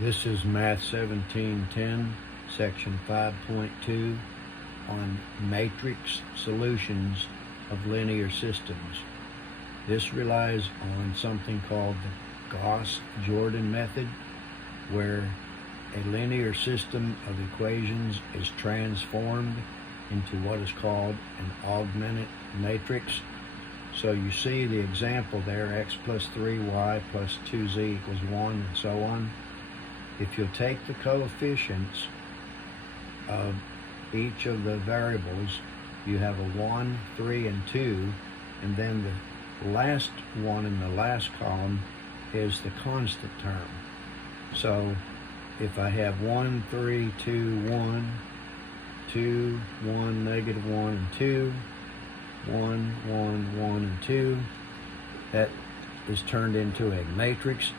This is Math 1710, Section 5.2 on matrix solutions of linear systems. This relies on something called the Gauss-Jordan method, where a linear system of equations is transformed into what is called an augmented matrix. So you see the example there, x plus 3y plus 2z equals 1, and so on. If you'll take the coefficients of each of the variables, you have a 1, 3, and 2, and then the last one in the last column is the constant term. So if I have 1, 3, 2, 1, 2, 1, negative 1, and 2, 1, 1, 1, and 2, that is turned into a matrix.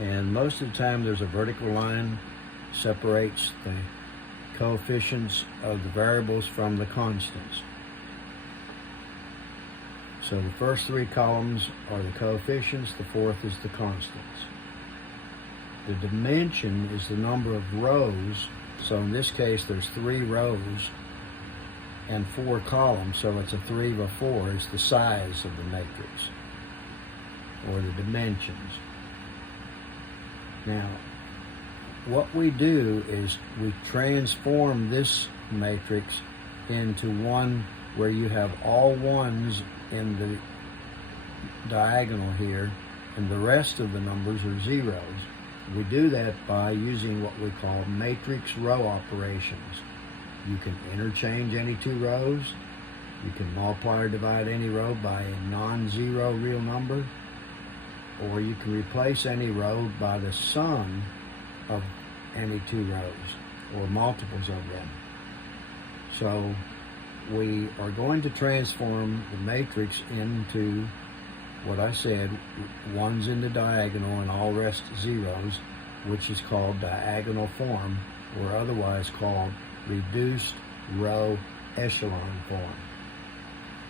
And most of the time there's a vertical line separates the coefficients of the variables from the constants. So the first three columns are the coefficients, the fourth is the constants. The dimension is the number of rows. So in this case there's 3 rows and 4 columns, so it's a 3 by 4 is the size of the matrix, or the dimensions. Now, what we do is we transform this matrix into one where you have all ones in the diagonal here, and the rest of the numbers are zeros. We do that by using what we call matrix row operations. You can interchange any 2 rows, you can multiply or divide any row by a non-zero real number, or you can replace any row by the sum of any 2 rows, or multiples of them. So we are going to transform the matrix into what I said, ones in the diagonal and all rest zeros, which is called diagonal form, or otherwise called reduced row echelon form.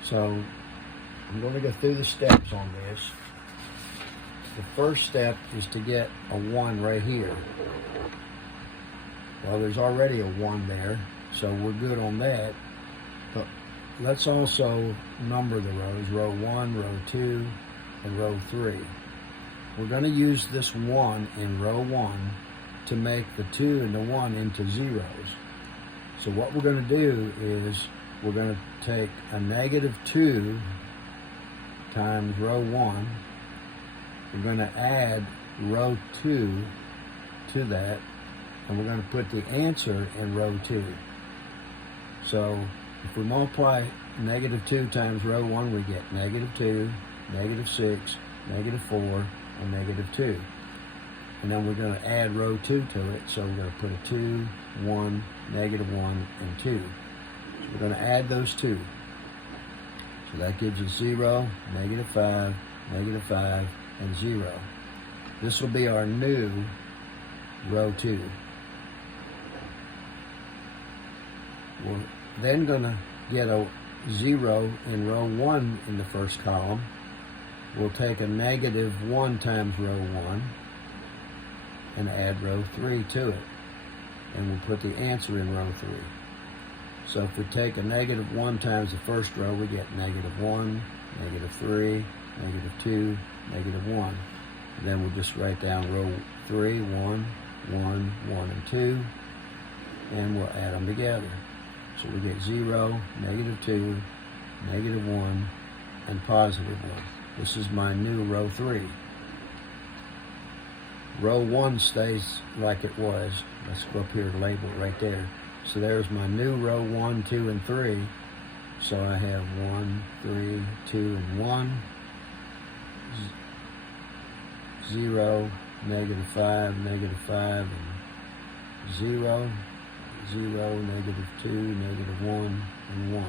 So I'm going to go through the steps on this. The first step is to get a 1 right here. Well, there's already a 1 there, so we're good on that. But let's also number the rows, row 1, row 2, and row 3. We're going to use this 1 in row 1 to make the 2 and the 1 into zeros. So what we're going to do is we're going to take a negative 2 times row 1. We're going to add row 2 to that, and we're going to put the answer in row 2. So if we multiply negative 2 times row 1, we get negative 2, negative 6, negative 4, and negative 2. And then we're going to add row 2 to it, so we're going to put a 2, 1, negative 1, and 2. So we're going to add those 2. So that gives us 0, negative 5, and 0. This will be our new row 2. We're then going to get a 0 in row 1 in the first column. We'll take a negative 1 times row 1 and add row 3 to it. And we'll put the answer in row 3. So if we take a negative 1 times the first row, we get negative 1, negative 3, negative 2, negative 1. And then we'll just write down row 3, 1, 1, 1, and 2, and we'll add them together. So we get 0, negative 2, negative 1, and positive 1. This is my new row 3. Row 1 stays like it was. Let's go up here to label it right there. So there's my new row 1, 2, and 3. So I have 1, 3, 2, and 1. 0, negative 5, and 0, 0, negative 2, negative 1, and 1.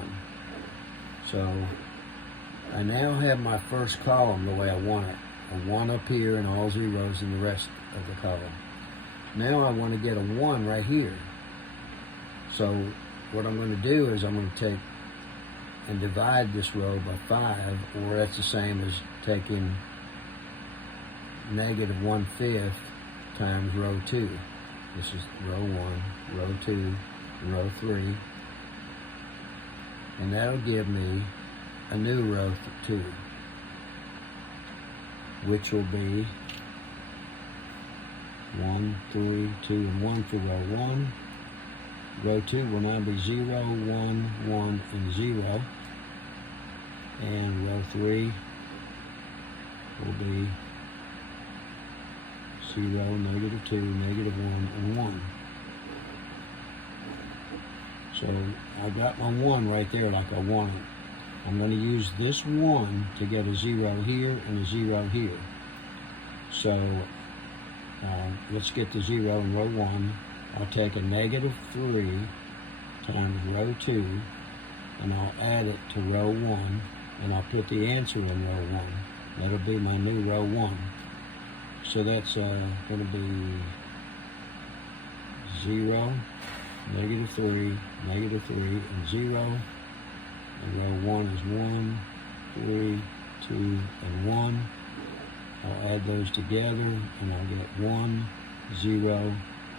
So I now have my first column the way I want it. A 1 up here and all zeros in the rest of the column. Now I want to get a 1 right here. So what I'm going to do is I'm going to take and divide this row by 5, or that's the same as taking negative 1/5 times row 2. This is row 1, row 2, and row 3. And that'll give me a new row 2, which will be 1, 3, 2, and 1 for row 1. Row 2 will now be 0, 1, 1, and 0. And row 3 will be 0, negative 2, negative 1, and 1. So I got my 1 right there like I wanted. I'm going to use this 1 to get a 0 here and a 0 here. So let's get the 0 in row 1. I'll take a negative 3 times row 2, and I'll add it to row 1, and I'll put the answer in row 1. That'll be my new row 1. So that's going to be 0, negative 3, and 0. And row 1 is 1, 3, 2, and 1. I'll add those together, and I'll get 1, 0,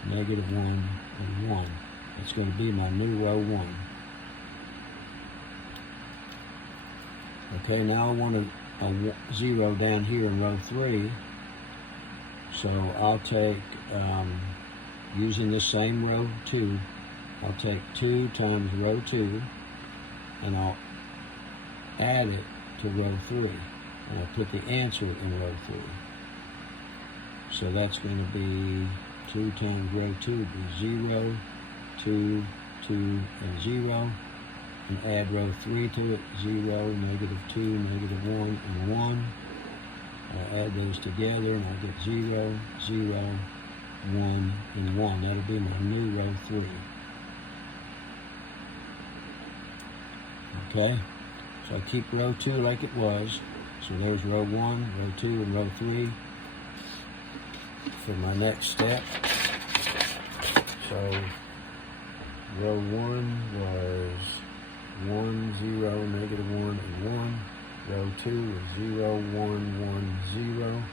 negative 1, and 1. That's going to be my new row 1. Okay, now I want a 0 down here in row 3. So I'll take, using this same row 2, I'll take 2 times row 2, and I'll add it to row 3. And I'll put the answer in row 3. So that's going to be 2 times row 2 would be 0, 2, 2, and 0. And add row 3 to it, 0, negative 2, negative 1, and 1. I'll add those together, and I'll get 0, 0, 1, and 1. That'll be my new row 3. Okay, so I keep row 2 like it was. So there's row 1, row 2, and row 3 for my next step. So row 1 was 1, 0, negative 1, and 1. Row 2 was 0, 1, 1, 0.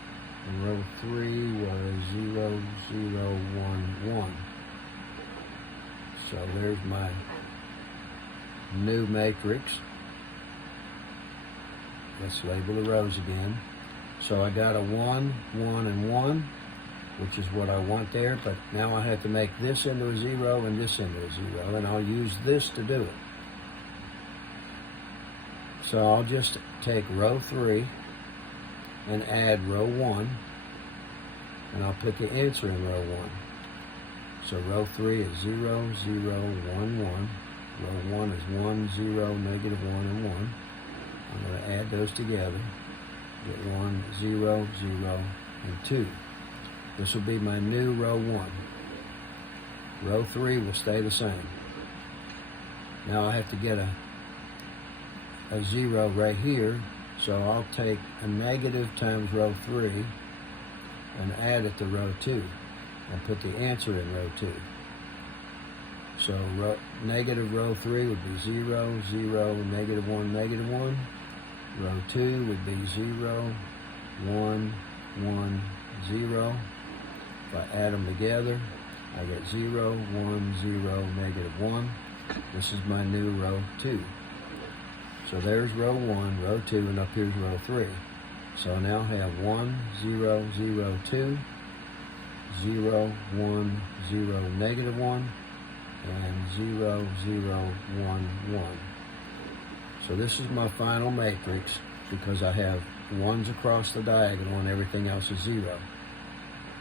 And row 3 was 0, 0, 1, 1. So there's my new matrix. Let's label the rows again. So I got a 1, 1, and 1, which is what I want there, but now I have to make this into a 0 and this into a 0, and I'll use this to do it. So I'll just take row 3 and add row 1, and I'll put the answer in row 1. So row 3 is 0, 0, 1, 1. Row 1 is 1, 0, negative 1, and 1. I'm going to add those together. Get 1, 0, 0, and 2. This will be my new row 1. Row 3 will stay the same. Now I have to get a 0 right here, so I'll take a negative times row 3 and add it to row 2 and put the answer in row 2. So negative row 3 would be 0, 0, negative 1, negative 1. Row 2 would be 0, 1, 1, 0. If I add them together, I get 0, 1, 0, negative 1. This is my new row 2. So there's row 1, row 2, and up here's row 3. So I now have 1, 0, 0, 2, 0, 1, 0, negative 1, and 0, 0, 1, 1. So this is my final matrix because I have 1s across the diagonal and everything else is 0.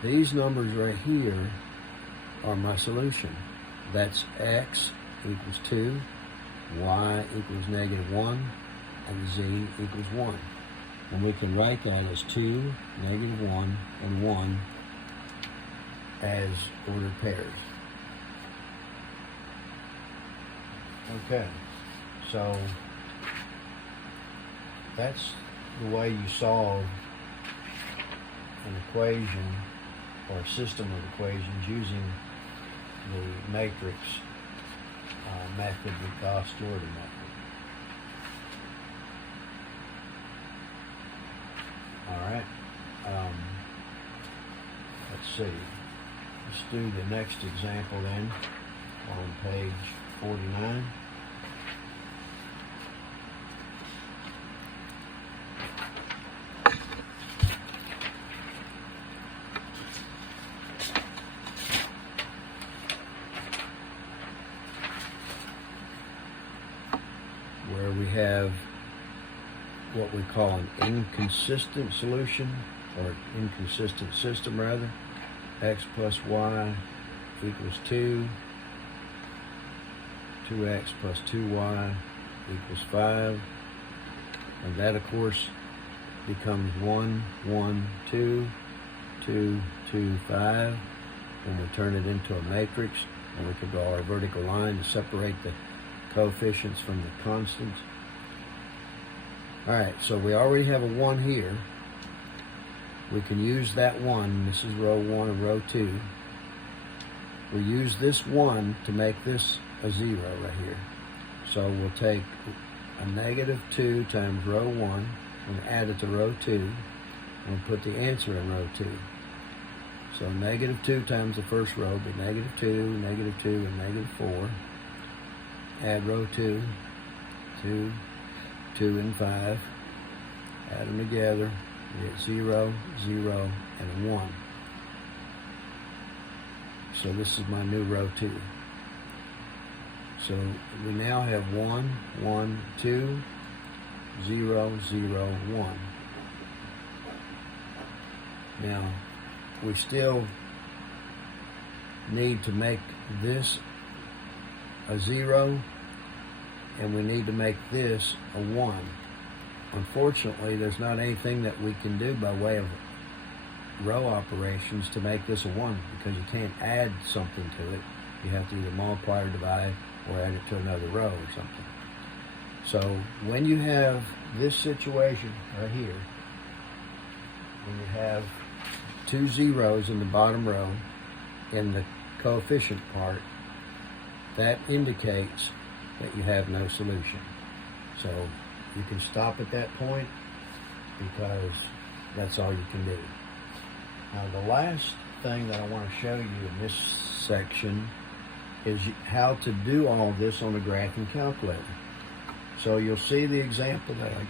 These numbers right here are my solution. That's x equals 2, y equals negative 1, and z equals 1. And we can write that as 2, negative 1, and 1 as ordered pairs. Okay, so that's the way you solve an equation or a system of equations using the matrix method, the Gauss-Jordan method. All right. Let's see. Let's do the next example then on page 49. Where we have what we call an inconsistent solution, or inconsistent system rather. X plus y equals 2. 2x plus 2y equals 5. And that, of course, becomes 1, 1, 2, 2, 2, 5. And we turn it into a matrix, and we could draw our vertical line to separate the coefficients from the constants. All right, so we already have a 1 here. We can use that 1. This is row 1 and row 2. We use this 1 to make this a 0 right here. So we'll take a negative 2 times row 1 and add it to row 2, and we'll put the answer in row 2. So negative 2 times the first row will be negative 2, and negative 4. Add row 2, 2, 2, and 5. Add them together. You get 0, 0, and a 1. So this is my new row 2. So we now have 1, 1, 2, 0, 0, 1. Now, we still need to make this a 0, and we need to make this a 1. Unfortunately, there's not anything that we can do by way of row operations to make this a 1, because you can't add something to it. You have to either multiply or divide or add it to another row or something. So when you have this situation right here, when you have 2 zeros in the bottom row in the coefficient part, that indicates that you have no solution. So you can stop at that point, because that's all you can do. Now, the last thing that I want to show you in this section is how to do all this on a graphing calculator. So you'll see the example that I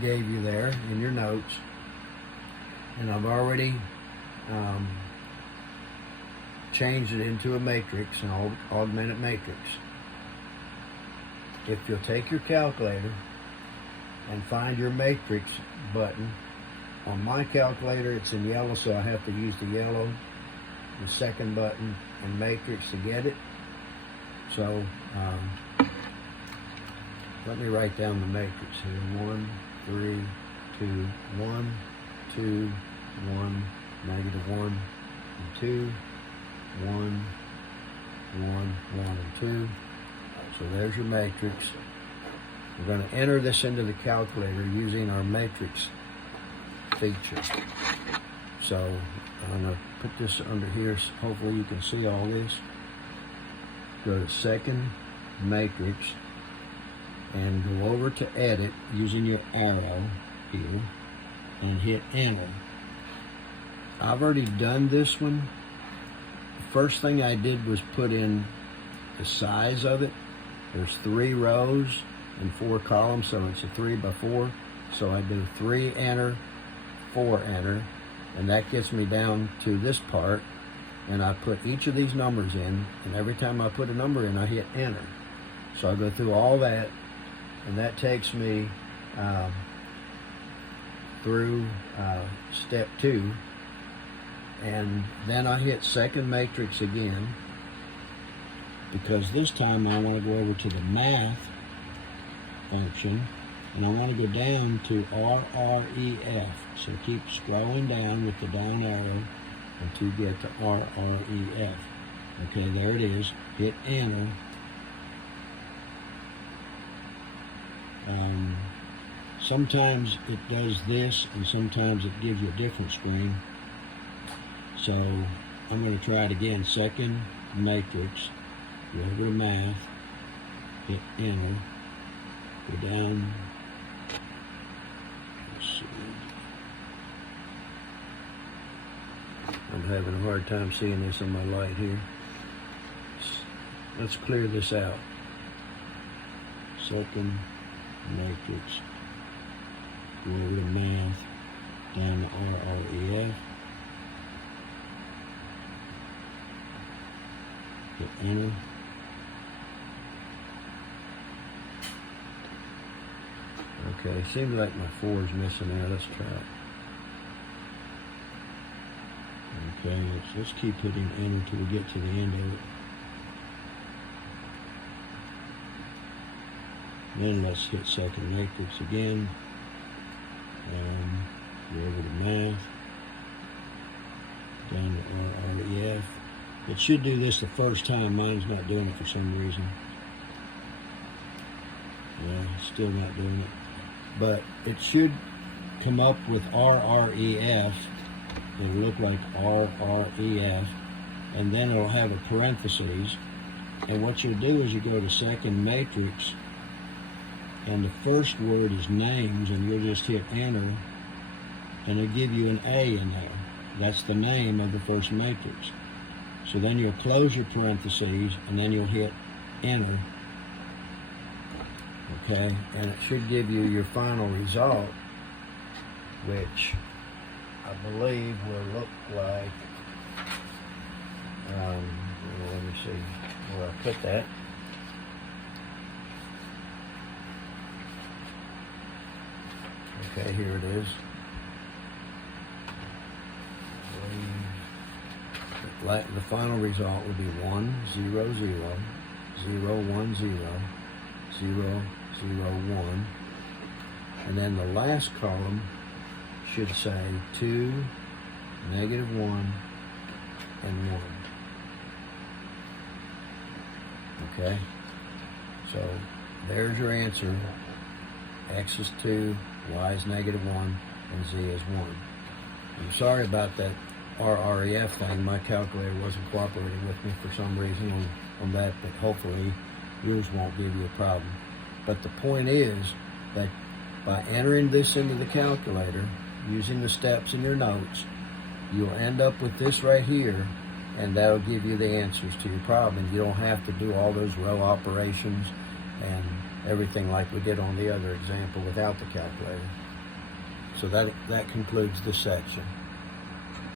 gave you there in your notes, and I've already changed it into a matrix, an augmented matrix. If you'll take your calculator and find your matrix button, on my calculator it's in yellow, so I have to use the yellow, the second button, and matrix to get it. So let me write down the matrix here. 1, 3, 2, 1, 2, 1, negative 1, and 2, 1, 1, 1, and 2. So there's your matrix. We're going to enter this into the calculator using our matrix feature. So I'm going to put this under here so hopefully you can see all this. Go to second matrix and go over to edit using your arrow here and hit enter. I've already done this one. The first thing I did was put in the size of it. There's 3 rows and 4 columns, so it's a 3 by 4. So I do 3 enter, 4 enter, and that gets me down to this part, and I put each of these numbers in, and every time I put a number in, I hit enter. So I go through all that, and that takes me through step 2, and then I hit second matrix again, because this time I want to go over to the math function, and I want to go down to RREF. So keep scrolling down with the down arrow until you get to RREF. Okay, there it is. Hit enter. Sometimes it does this, and sometimes it gives you a different screen. So I'm going to try it again. Second matrix. Go over to math, hit enter, go down, let's see, I'm having a hard time seeing this on my light here. Let's clear this out. Second matrix. Go over to math, down to RREF. Hit enter. Okay, seems like my 4 is missing out. Let's try it. Okay, let's keep hitting enter till we get to the end of it. Then let's hit second matrix again. Go over to math. Down to RREF. It should do this the first time. Mine's not doing it for some reason. Yeah, still not doing it. But it should come up with RREF. It'll look like RREF. And then it'll have a parentheses. And what you'll do is you go to second matrix. And the first word is names. And you'll just hit enter. And it'll give you an A in there. That's the name of the first matrix. So then you'll close your parentheses. And then you'll hit enter. Okay, and it should give you your final result, which I believe will look like, let me see where I put that. Okay, here it is. The final result would be 1 0 0 0 1 0 0 0 1, and then the last column should say 2 negative 1 and 1. Okay, so there's your answer. X is 2, Y is negative 1, and Z is 1. I'm sorry about that RREF thing. My calculator wasn't cooperating with me for some reason on that, but hopefully yours won't give you a problem. But the point is that by entering this into the calculator, using the steps in your notes, you'll end up with this right here, and that'll give you the answers to your problem. You don't have to do all those row operations and everything like we did on the other example without the calculator. So that concludes this section.